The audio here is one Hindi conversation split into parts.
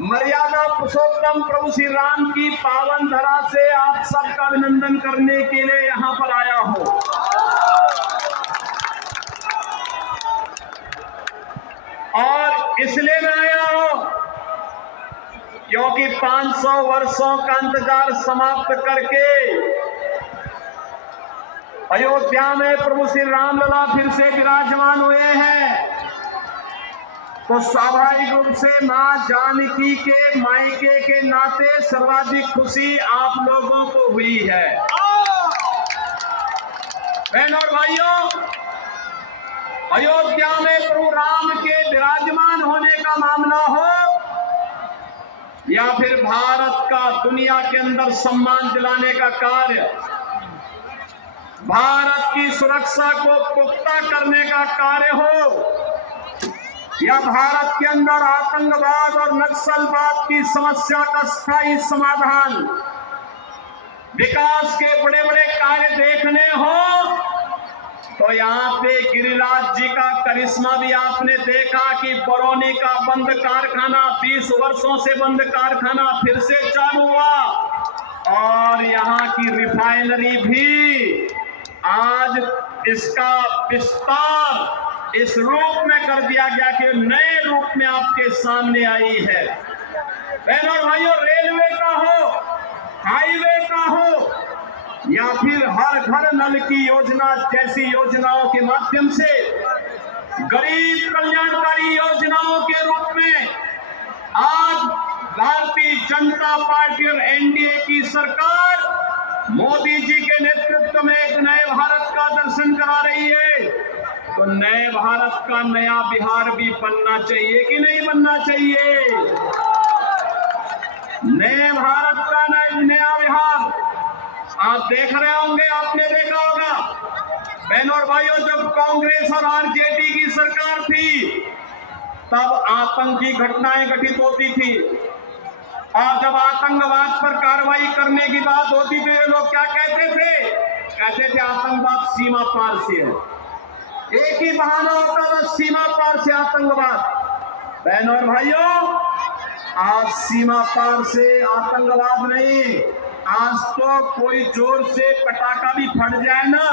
मर्यादा पुरुषोत्तम प्रभु श्री राम की पावन धरा से आप सबका अभिनंदन करने के लिए यहाँ पर आया हूँ। और इसलिए मैं आया हूँ क्योंकि 500 वर्षों का इंतजार समाप्त करके अयोध्या में प्रभु श्री राम लला फिर से विराजमान हुए हैं। तो स्वाभाविक रूप से मां जानकी के मायके के नाते सर्वाधिक खुशी आप लोगों को हुई है। बहनों और भाइयों, अयोध्या में प्रभु राम के विराजमान होने का मामला हो या फिर भारत का दुनिया के अंदर सम्मान दिलाने का कार्य, भारत की सुरक्षा को पुख्ता करने का कार्य हो या भारत के अंदर आतंकवाद और नक्सलवाद की समस्या का स्थायी समाधान, विकास के बड़े बड़े कार्य देखने हो, तो यहाँ पे गिरिराज जी का करिश्मा भी आपने देखा कि बरौनी का बंद कारखाना 20 वर्षों से बंद कारखाना फिर से चालू हुआ और यहाँ की रिफाइनरी भी आज इसका विस्तार इस रूप में कर दिया गया कि नए रूप में आपके सामने आई है। बहनों और भाइयों, रेलवे का हो, हाईवे का हो या फिर हर घर नल की योजना जैसी योजनाओं के माध्यम से गरीब कल्याणकारी योजनाओं के रूप में आज भारतीय जनता पार्टी और एनडीए की सरकार मोदी जी के नेतृत्व में एक नए भारत का दर्शन करा रही है। तो नए भारत का नया बिहार भी बनना चाहिए कि नहीं बनना चाहिए? नए भारत का नया बिहार आप देख रहे होंगे, आपने देखा होगा बहनों और भाइयों, जब कांग्रेस और आरजेडी की सरकार थी तब आतंकी घटनाएं घटित होती थी और जब आतंकवाद पर कार्रवाई करने की बात होती थी ये लोग क्या कहते थे? कहते थे आतंकवाद सीमा पार से है। एक ही बहाना होता था, सीमा पार से आतंकवाद। बहनों और भाइयों, आज सीमा पार से आतंकवाद नहीं, आज तो कोई जोर से पटाखा भी फट जाए ना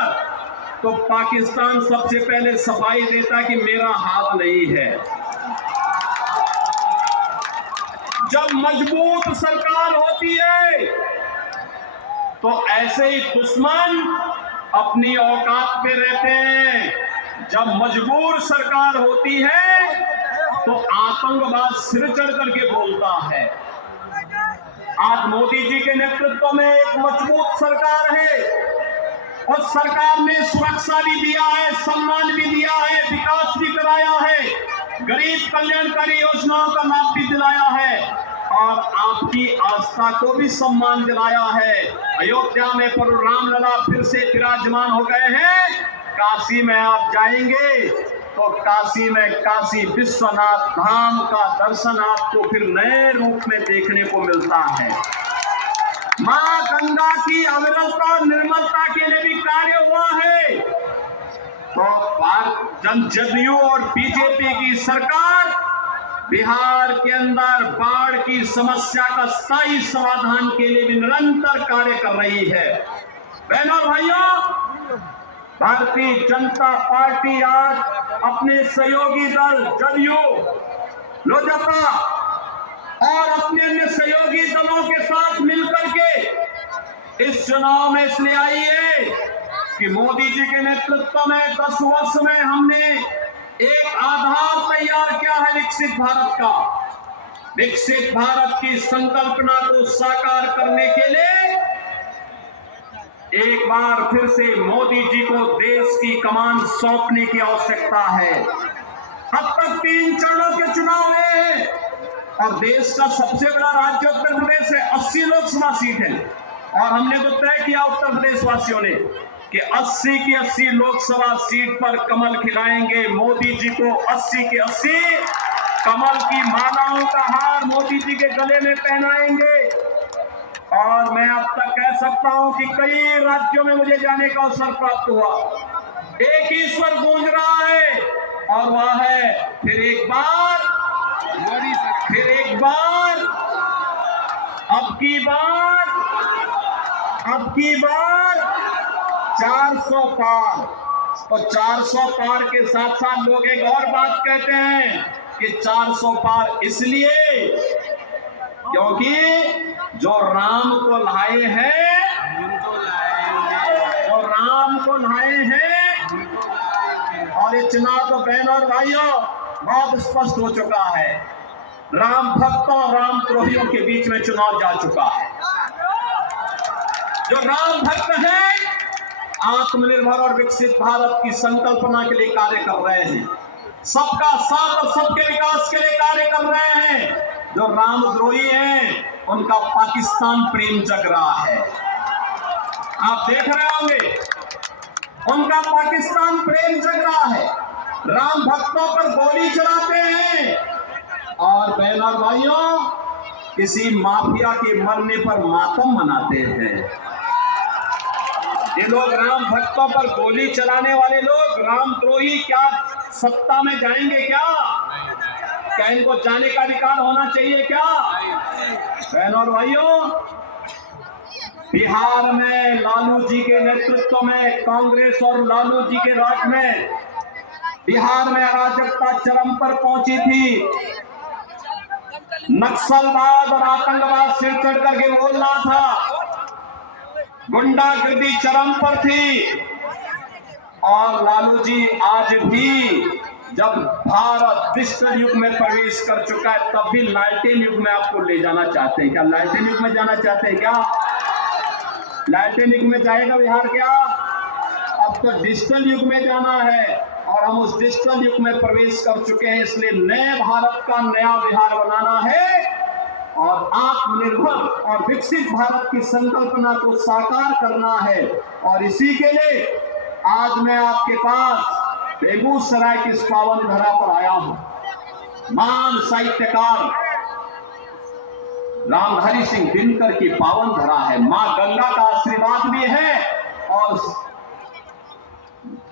तो पाकिस्तान सबसे पहले सफाई देता कि मेरा हाथ नहीं है। जब मजबूत सरकार होती है तो ऐसे ही दुश्मन अपनी औकात पे रहते हैं। जब मजबूर सरकार होती है तो आतंकवाद सिर चढ़ करके बोलता है। आज मोदी जी के नेतृत्व में एक मजबूत सरकार है और सरकार ने सुरक्षा भी दिया है, सम्मान भी दिया है, विकास भी कराया है, गरीब कल्याणकारी योजनाओं का लाभ भी दिलाया है और आपकी आस्था को भी सम्मान दिलाया है। अयोध्या में प्रभु राम लला फिर से विराजमान हो गए हैं। काशी में आप जाएंगे तो काशी में काशी विश्वनाथ धाम का दर्शन आपको फिर नए रूप में देखने को मिलता है। मां गंगा की अविरलता और निर्मलता के लिए भी कार्य हुआ है। तो जदयू और बीजेपी की सरकार बिहार के अंदर बाढ़ की समस्या का स्थायी समाधान के लिए भी निरंतर कार्य कर रही है। बहनों भाइयों, भारतीय जनता पार्टी आज अपने सहयोगी दल जदयू, लोजपा और अपने अन्य सहयोगी दलों के साथ मिलकर के इस चुनाव में इसलिए आई है कि मोदी जी के नेतृत्व में 10 वर्ष में हमने एक आधार तैयार किया है विकसित भारत का। विकसित भारत की संकल्पना को साकार करने के लिए एक बार फिर से मोदी जी को देश की कमान सौंपने की आवश्यकता है। अब तक 3 चरणों के चुनाव हुए हैं और देश का सबसे बड़ा राज्य उत्तर प्रदेश है, 80 लोकसभा सीट है और हमने तो तय किया उत्तर प्रदेश वासियों ने कि 80 की 80 लोकसभा सीट पर कमल खिलाएंगे। मोदी जी को 80 की 80 कमल की मालाओं का हार मोदी जी के गले में पहनाएंगे। और मैं अब तक कह सकता हूं कि कई राज्यों में मुझे जाने का अवसर प्राप्त हुआ। एक ही स्वर गूंज रहा है और वह है फिर एक बार मोदी सरकार। फिर एक बार, अब की बार 400 पार। तो 400 पार के साथ साथ लोग एक और बात कहते हैं कि 400 पार इसलिए क्योंकि जो राम को लाए हैं, और ये चुनाव तो बहनों और भाइयों बहुत स्पष्ट हो चुका है। राम भक्तों और राम द्रोहियों के बीच में चुनाव जा चुका है। जो राम भक्त हैं आत्मनिर्भर और विकसित भारत की संकल्पना के लिए कार्य कर रहे हैं, सबका साथ और सबके विकास के लिए कार्य कर रहे हैं। जो रामद्रोही हैं उनका पाकिस्तान प्रेम जग रहा है। आप देख रहे होंगे उनका पाकिस्तान प्रेम जग रहा है। राम भक्तों पर गोली चलाते हैं और बहनों और भाइयों किसी माफिया के मरने पर मातम मनाते हैं। ये लोग राम भक्तों पर गोली चलाने वाले लोग रामद्रोही क्या सत्ता में जाएंगे क्या इनको जाने का अधिकार होना चाहिए क्या? बहनों और भाइयों, बिहार में लालू जी के नेतृत्व में कांग्रेस और लालू जी के राज में बिहार में अराजकता चरम पर पहुंची थी। नक्सलवाद और आतंकवाद सिर चढ़ करके बोल रहा था, गुंडागर्दी चरम पर थी। और लालू जी आज भी जब भारत डिजिटल युग में प्रवेश कर चुका है तब भी लालटेन युग में आपको ले जाना चाहते हैं क्या? लालटेन युग में जाना चाहते हैं क्या? लालटेन युग में जाएगा बिहार क्या? अब तो डिजिटल युग में जाना है और हम उस डिजिटल युग में प्रवेश कर चुके हैं। इसलिए नए भारत का नया बिहार बनाना है और आत्मनिर्भर और विकसित भारत की संकल्पना को साकार करना है। और इसी के लिए आज मैं आपके पास बेगूसराय की इस पावन धरा पर आया हूं। महान साहित्यकार रामधारी सिंह दिनकर की पावन धरा है। मां गंगा का आशीर्वाद भी है और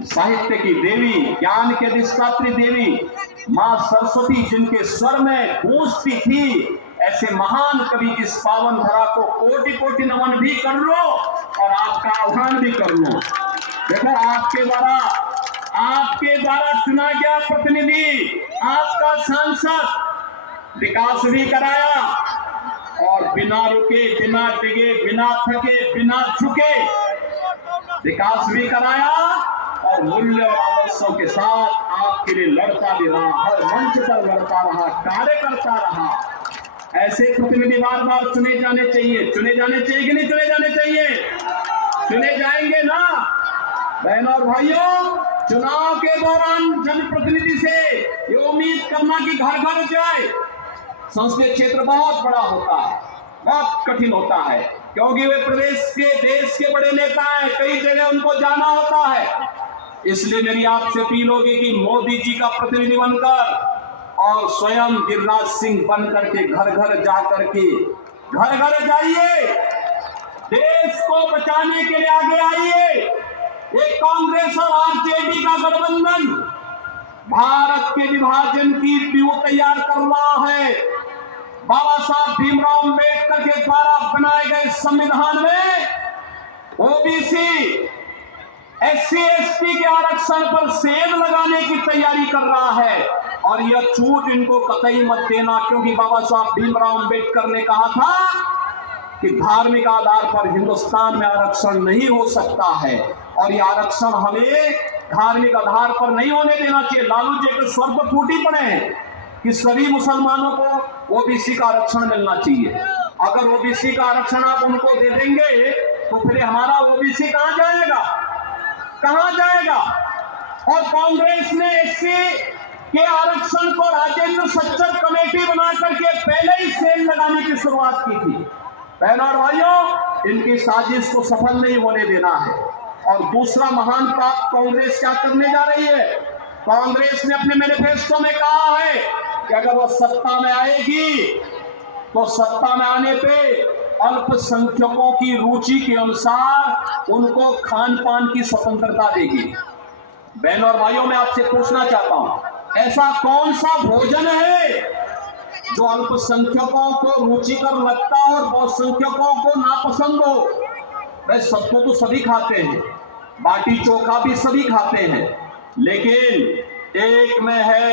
साहित्य की देवी, ज्ञान के अधिष्ठात्री देवी मां सरस्वती जिनके स्वर में गूंजती थी, ऐसे महान कवि की इस पावन धरा को कोटि कोटि नमन भी कर लो और आपका आह्वान भी कर लो। देखो आपके द्वारा चुना गया प्रतिनिधि, आपका सांसद विकास भी कराया और बिना रुके, बिना डिगे, बिना थके, बिना झुके विकास भी कराया और मूल्य और आदर्शों के साथ आपके लिए लड़ता भी रहा, हर मंच पर लड़ता रहा, कार्य करता रहा। ऐसे प्रतिनिधि बार बार चुने जाने चाहिए। चुने जाने चाहिए कि नहीं चुने जाने चाहिए? चुने जाएंगे ना बहनों और भाइयों। चुनाव के दौरान जनप्रतिनिधि से ये उम्मीद करना कि घर घर जाए, संसदीय क्षेत्र बहुत बड़ा होता है, बहुत कठिन होता है क्योंकि वे प्रदेश के, देश के बड़े नेता हैं, कई जगह उनको जाना होता है। इसलिए मेरी आपसे अपील होगी कि मोदी जी का प्रतिनिधि बनकर और स्वयं गिरिराज सिंह बनकर के घर घर जाकर के घर घर जाइए, देश को बचाने के लिए आगे आइए। एक कांग्रेस और आरजेडी का गठबंधन भारत के विभाजन की व्यूह तैयार कर रहा है। बाबा साहब भीमराव अंबेडकर के द्वारा बनाए गए संविधान में ओबीसी, एससी, एसटी के आरक्षण पर सेल लगाने की तैयारी कर रहा है और यह छूट इनको कतई मत देना, क्योंकि बाबा साहब भीमराव अंबेडकर ने कहा था कि धार्मिक आधार पर हिंदुस्तान में आरक्षण नहीं हो सकता है और यह आरक्षण हमें धार्मिक आधार पर नहीं होने देना चाहिए। लालू जी के स्वर पर फूटी पड़े हैं कि सभी मुसलमानों को ओबीसी का आरक्षण मिलना चाहिए। अगर ओबीसी का आरक्षण आप उनको दे देंगे तो फिर हमारा ओबीसी कहां जाएगा, कहां जाएगा? और कांग्रेस ने एससी के आरक्षण को राजेंद्र सच्चर कमेटी बना करके पहले ही सेल लगाने की शुरुआत की थी। बहनों और भाइयों, इनकी साजिश को सफल नहीं होने देना है। और दूसरा महान पाप कांग्रेस क्या करने जा रही है? कांग्रेस ने अपने मैनिफेस्टो में कहा है कि अगर वह सत्ता में आएगी तो सत्ता में आने पे अल्पसंख्यकों की रुचि के अनुसार उनको खान पान की स्वतंत्रता देगी। बहनों और भाइयों, मैं आपसे पूछना चाहता हूं, ऐसा कौन सा भोजन है जो अल्पसंख्यकों को रुचिकर लगता हो और बहुसंख्यकों को नापसंद हो। वह सबको तो सभी खाते हैं, बाटी चोखा भी सभी खाते हैं, लेकिन एक में है,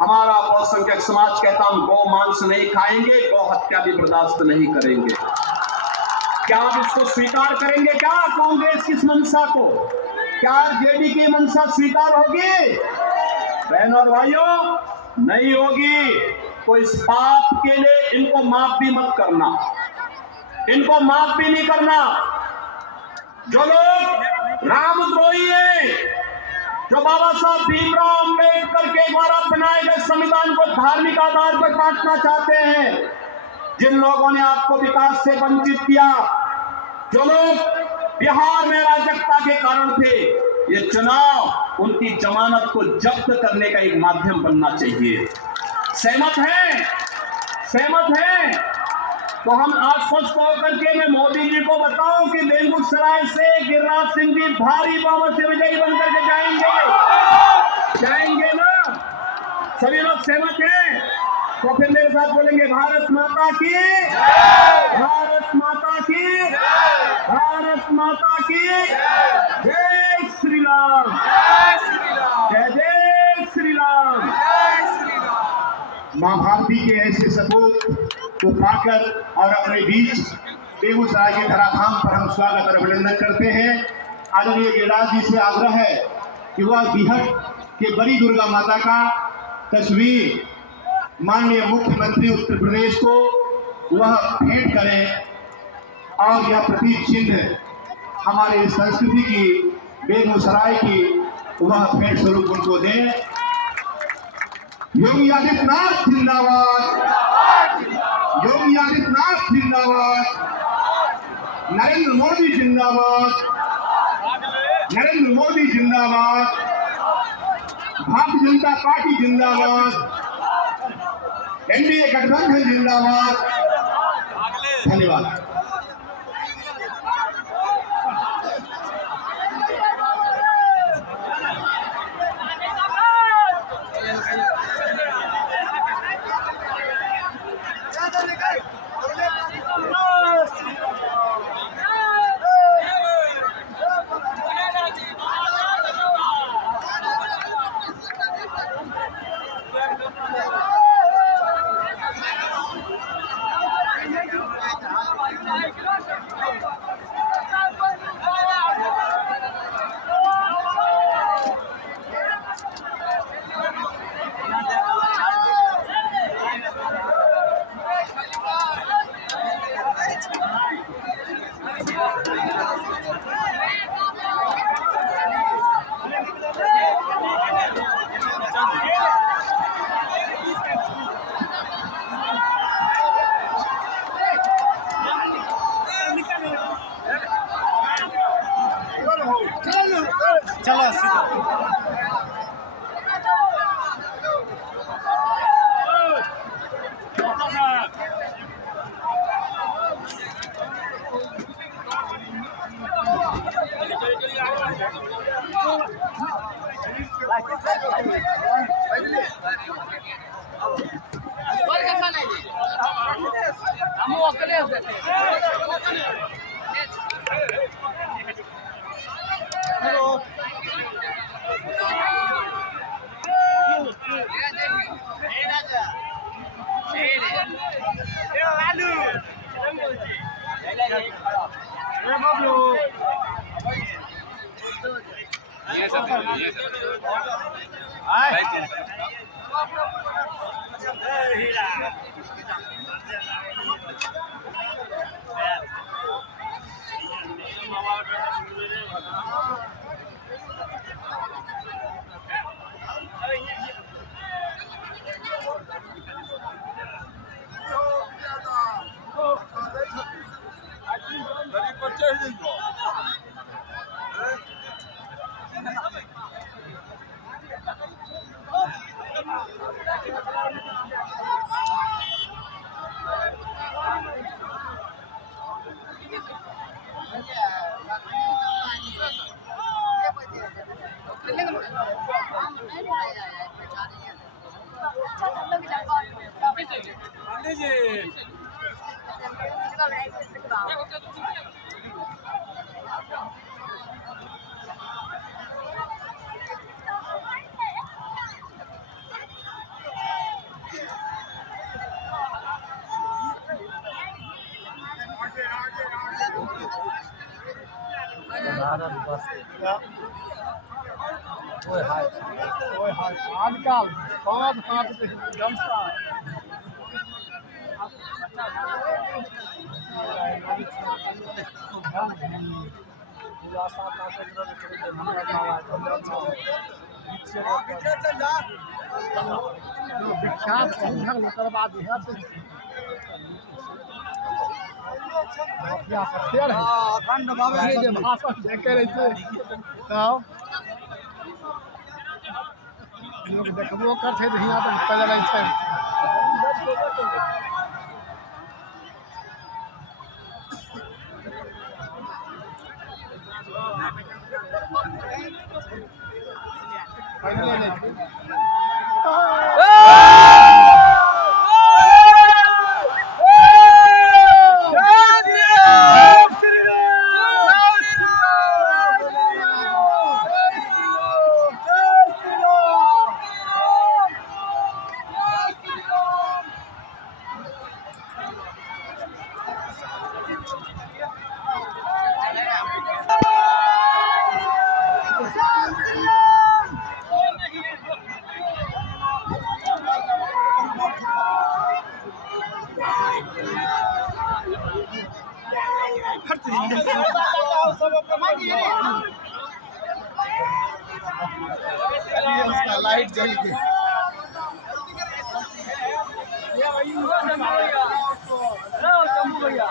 हमारा बहुसंख्यक समाज कहता हम गौ मांस नहीं खाएंगे, गौ हत्या भी बर्दाश्त नहीं करेंगे। क्या आप इसको स्वीकार करेंगे? क्या कांग्रेस की इस मंशा को, क्या जेडी की मंशा स्वीकार होगी? बहन और भाइयों, नहीं होगी। तो इस पाप के लिए इनको माफ भी मत करना, इनको माफ भी नहीं करना। जो लोग रामद्रोही हैं, जो बाबा साहब भीमराव अंबेडकर के द्वारा बनाए गए संविधान को धार्मिक आधार पर काटना चाहते हैं, जिन लोगों ने आपको विकास से वंचित किया, जो लोग बिहार में अराजकता के कारण थे, ये चुनाव उनकी जमानत को जब्त करने का एक माध्यम बनना चाहिए। सहमत हैं? सहमत हैं? तो हम आश्वस्त होकर के मैं मोदी जी को बताऊं कि बेगूसराय से गिरिराज सिंह जी भारी बहुमत से विजयी बनकर के जाएंगे ना? सभी लोग सहमत हैं? तो फिर मेरे साथ बोलेंगे भारत माता की, भारत माता की, भारत माता की जय श्री राम, जय जय श्री राम। मां भारती के ऐसे सपूत को पाकर और अपने बीच बेगूसराय के धराधाम पर हम स्वागत और अभिनंदन करते हैं। आदरणीय गिरिराज जी से आग्रह है कि वह बिहट के बड़ी दुर्गा माता का तस्वीर माननीय मुख्यमंत्री उत्तर प्रदेश को वह भेंट करें और यह प्रतीक चिन्ह हमारे संस्कृति की, बेगूसराय की वह भेंट स्वरूप उनको दें। योगी आदित्यनाथ जिंदाबाद, योगी आदित्यनाथ जिंदाबाद, नरेंद्र मोदी जिंदाबाद, नरेंद्र मोदी जिंदाबाद, भारतीय जनता पार्टी जिंदाबाद, एनडीए गठबंधन जिंदाबाद। धन्यवाद। चलो सीधा आजकल पाँच हाथ जलसा विख्यात संघर्ष ओकर बाद इएह सत्य है अखंड बाबा भाषण देखे रहे तब लोग देखबो करते तो यहाँ तक पैदल रहे लाइट जल गई भैया